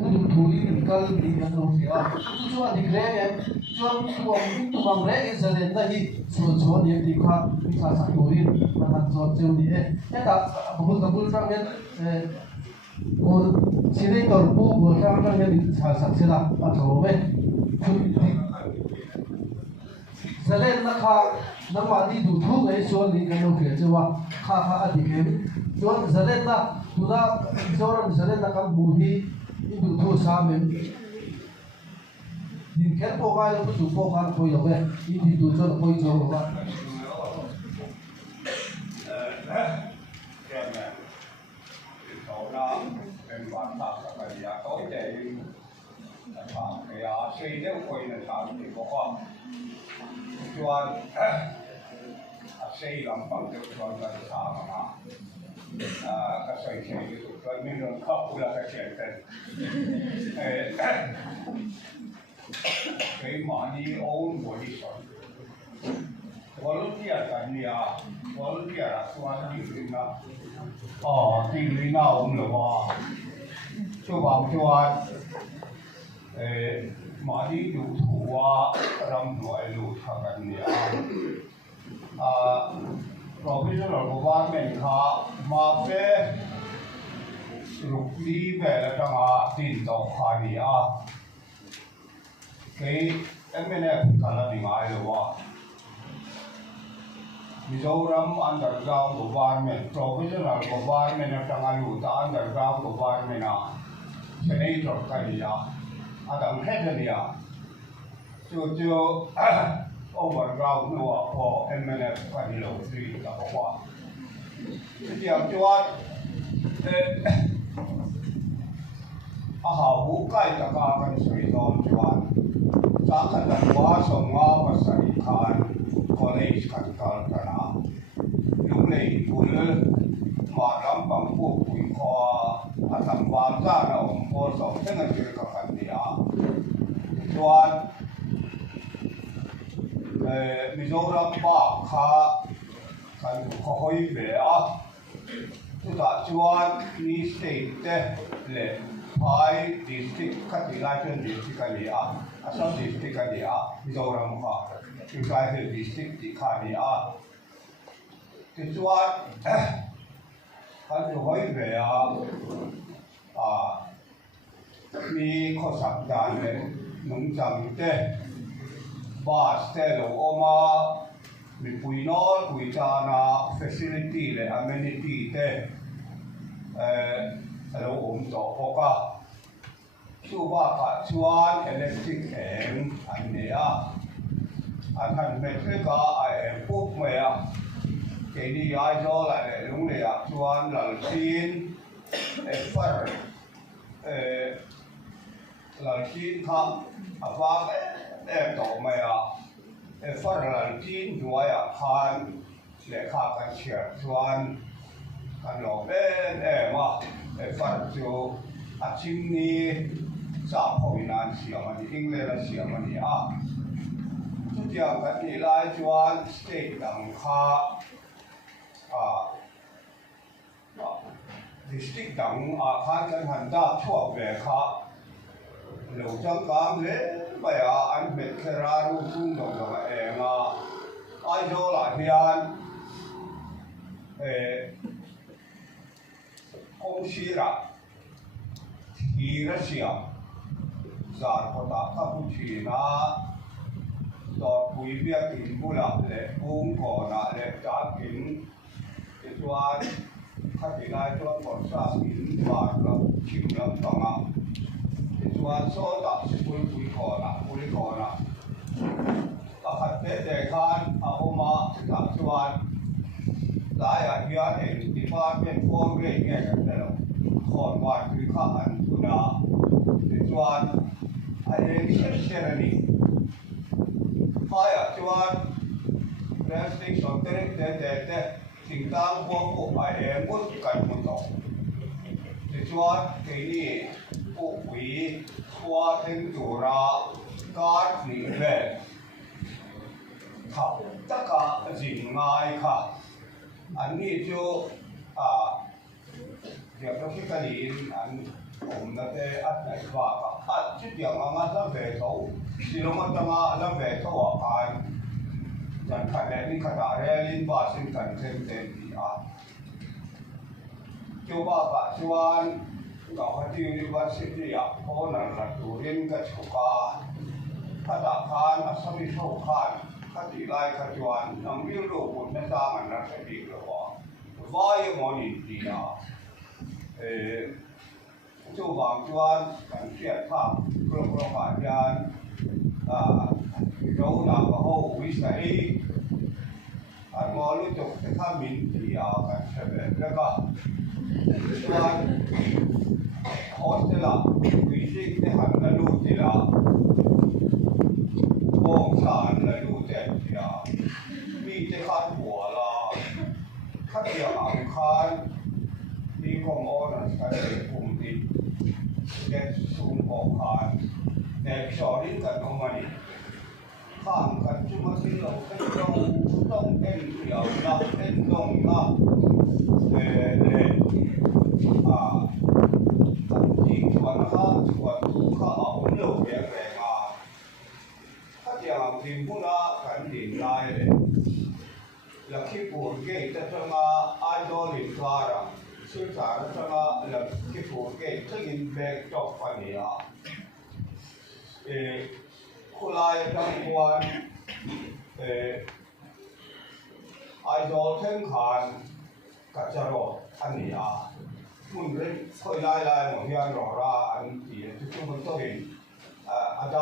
thuli kal ni kan lo sia chu ani gre em chuan tu bang re in zalen na hi chu ni ti kha mi sa sa turin ma han zo cheu ni ta bul tang men or chile tor pu go tang men sa sa sela a tho me zalen na kha na ma di du thu ngai chuan ni kan lo ke chewa kha adi ke chuan zalen na tu da zoram zalen na kan bu hi du thu sa men din ker po ga lo tu po ga po yo ve i di du cho po jo lo gaเป็นวันตัดสักยาโต้ใจถามยาซีเลี้ยวคุยในถามที่บอกว่าชวนซีลำพังจะชวนกันถามมาก็ใส่เฉยสุดก็ไม่เรื่องครอบครัวก็เฉยเป็นเคยมานี่โอ้หมดที่สุดวอลเทียกันเนี่ยวอลเทียรักษาที่ลินาที่ลินาหรือว่าช่วยบอกช่วยมาที่ดูถูกว่ารำรวยรู้ทักกันเนี่ยprovisional government ค่ะมาเป็นลูกลี้แบบละจังอ่ะติดต่อขานี่KMNF กันละนี่ไงหรือว่าMizoram underground government, provisional government at Tangaluta underground government senator kaniya adang hedaniya so overground no for MNF kanilo three tapawa tiang chuan ahabu kai taka kan sui don chuan sa khadanwa songa pasai khan college kan kana lung nei pul ma lam pang pu pui kho atam wam za na ko so tenga jir ka kan dia chuan Mizoram ba kha kan ko hoi be tu ta chuan ni state te le pai district khatilai district ka ni Assam district ka ni Mizoram kha Implied district di kha ni ti chuan kan tu hoi beมีข้อสัปดาห์เลยนุ่งจำเต้บาสเต้เราออกมามีปุยนอลปุยจานา facility เลย amenity เต้เราอมต่อพกชูว่าปัจจุบัน electric แข็งอันนี้อันนั้นเป็นเรื่องการปุ๊บเมื่อเกี่ยนี่ย้ายจออะไรลุงเนี่ยชวนหลังจีนฟัดหลังจีนครับฟ้าต่อมาฟัดหลังจีนด้วยคันเล็กข้ากันเชียร์ชวนกันหลอกมาฟัดจูอาชิมนี้สาบหอยนานเสียมันอังกฤษเสียมันทุกอย่างกันนี่ไล่ชวนสเตทดังข้าdistrict ดังอาคารกันหันด้าทั่วเวค่ะเราจังการเลยไปอันเป็นแค่รารูทุ่งดอกเองไอ้โจหลายพยานคงชีระที่รัสเซียจาร์พตาคาปูชินาตอดปุยเบียกินบุหรี่เล็กปุ้งก่อนเล็กจากกินตัวข้าที่ไล่ตัวก่อนสาบินบาดแล้วชิมแล้วต่างตัวโซดาสิปุยก่อนปุยก่อนก็ขัดเด็กขันเอามาจากตัวหลายอย่างเองที่บ้านเป็นพวกเรื่องเงี้ยกันแล้วคนว่าคือข้าอันทุนาตัวไอ้เรื่องเช่นนี้ข้าอยากตัวเรื่องสิ่งสำคัญแต่สิ่งต่างพวกผู้ไอ้หมดกันหมดต่อที่ชวนที่นี่ผู้วิชวถึงจุราการนิเวศขับตะกะจิงง่ายค่ะอันนี้จะเดี๋ยวเราคิดกันอีกอัน ผมนั่นเองอันไหนว่าก็อันที่อย่างงานละเวทสิลมันตั้งละเวทว่าการจันทร์แดงนี่ขนาดเรียนว่าสิ่งกันเต็มที่จูบ้าปะชวนก็ที่ University เพราะนั่นละตัวเรียนกับชุกาขณะทานอัศวินโชคานคดีไล่ขจวนน้ำวิโรบุญนั่นตามันรักดีกว่าว่ายังมอนิตีนะจูบางชวนกันเสียท่าโปรโมทงานเราหนักเขาวิสัยอันมอรู้จักถ้ามินตีกันใช่ไหมแล้วก็ชวนโฮสเทลวิสิตที่หันนั่นรู้ที่ละโป่งชานนั่นรู้เจ็ดที่ละมีแต่ขัดหัวละขัดเดียวอ่างคันมีของอ่อนใช้กลุ่มที่เด็กสูงออกคันเด็กสอนนี่กันเอามาดิข้างกันจุดที่เราต้องเอ็นเดียวนับเอ็นต้องนับที่ชวนข้าชวนข้าเอาเรื่องแรงมาถ้าอย่างทีมผู้น่ากันดินได้เลยหลักที่พูดเก่งจะทำมาไอดอลลิฟาร์สื่อสารจะมาหลักที่พูดเก่งจะยินแบกจบปัญญาคุณลายจังหวัดไอดอลเท่งขานกัจจารอันนี้มุนเรื่องค่อยไล่หน่วยงานรอราอันที่ทุกคนต้องเห็นอะไร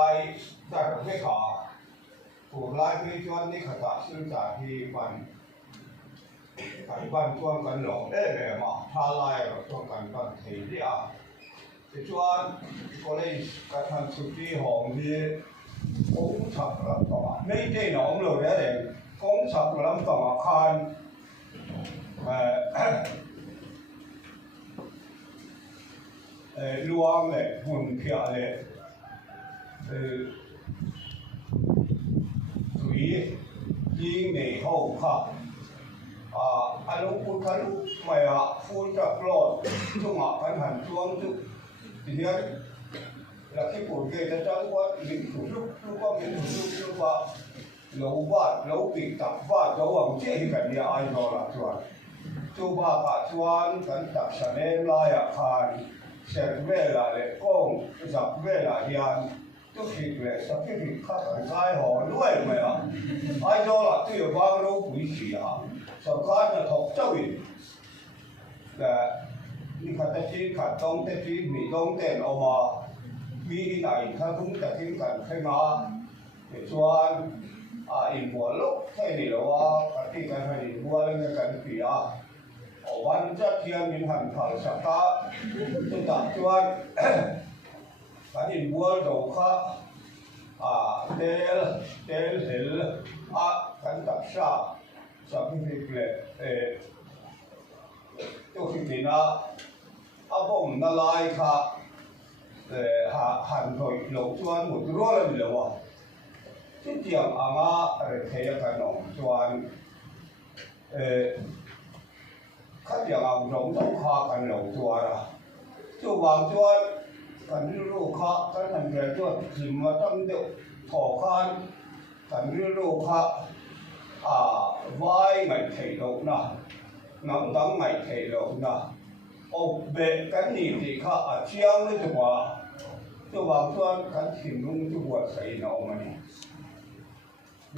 แต่ไม่ขาผู้ไล่ที่ชวนนี่ขจัดสื่อสารที่มันชวนกันหลงเลยมาถ้าไล่ชวนกันเทียที่ชวนก็เลยกระทั่งสุดที่ห้องที่公賊啦，係嘛？呢啲攞咁路嘅一定公賊諗同埋看ลวงเลยหุ่นเพียเลยถุยยิงในห้องค่ะอารมณ์คุณคันไม่ฟูจะปลอดช่วงกันหันช่วงทุกทีนี้แล้วที่ผมเกย์จะจ้างว่ามีถุงลูกว่ามีถุงลูกว่าเราว่าเราปิดตับว่าเราหวังเชื่อกันเนี่ยไอ้เราละชวนจูบาปัจจุบันกันตัดเสน่ห์ลายอาคารเสร็จเวลาเล็กก้องจับเวลาเดียนทุกทีเลยสักทีข้ากันใช้หอด้วยไหมไอ้เราละที่บางเราวิเชียสังกัดจะถกเจ้าอินแต่นี่ขัดที่ขัดต้องแต่ที่มีต้องเต้นออกมามีไหนถ้าทุ่งจะทิ้งกันให้มาชวนอินบัวลุกแค่นี้แล้วว่าปฏิกันให้อินบัวเรื่องกันปีวันจะเทียนมินหันผ่านสักกะตุตัดชวนกันอินบัวดอกค่ะเดลเฮลกันตัดชาสักทีเปล่าตัวที่นี่นะผมน่าไล่ค่ะหันถอยหลงชวนหมดรั้วเลยเหรอวะที่เตียงอ่างอะไรเทียกันหนองชวนข้าเตียงอ่างหลงต้องฆ่ากันหลงชวนจู่วางชวนกันรู้ข้ากันหันเดียวชวนจิมมาตั้งเดียวถอกันกันรู้ข้าไว้ไม่เที่ยวนะน้ำตั้งไม่เที่ยวนะโอ้เบกันนี่ที่ข้าเชียงเลยจังหวะจะวางส่วนกันถิ่นลุงจะบวชใส่หนองมันนี่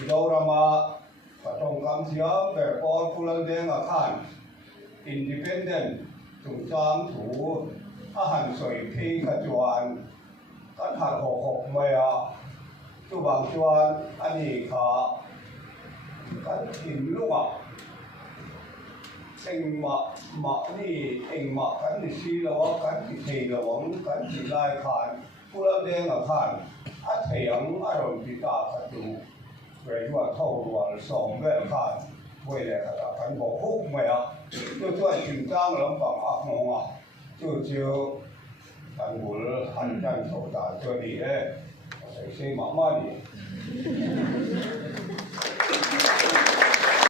เรารามาปฐมกรรมเสียแบบปอดพูลังเดงอาคารอินดิเพนเดนต์ถุงจามถูอาหารสวยพีขจวนกันหัดหกเมียจะวางส่วนอันนี้ข้ากันถิ่นลุงเอ็งมานี่เอ็งมากันที่ซีละวะกันที่เทละวะกันที่ลายขานผู้ละเด้งอ่ะขานเทียงอารมณ์ที่ตาขัดดูเรียกว่าเท่าวันสองเวลขานเวลาขัดกันบอกฮุกไม่ช่วยถึงจ้างลำบากมองเจียวกันบุญหันจันโสดาช่วยดีใส่เสียมาดี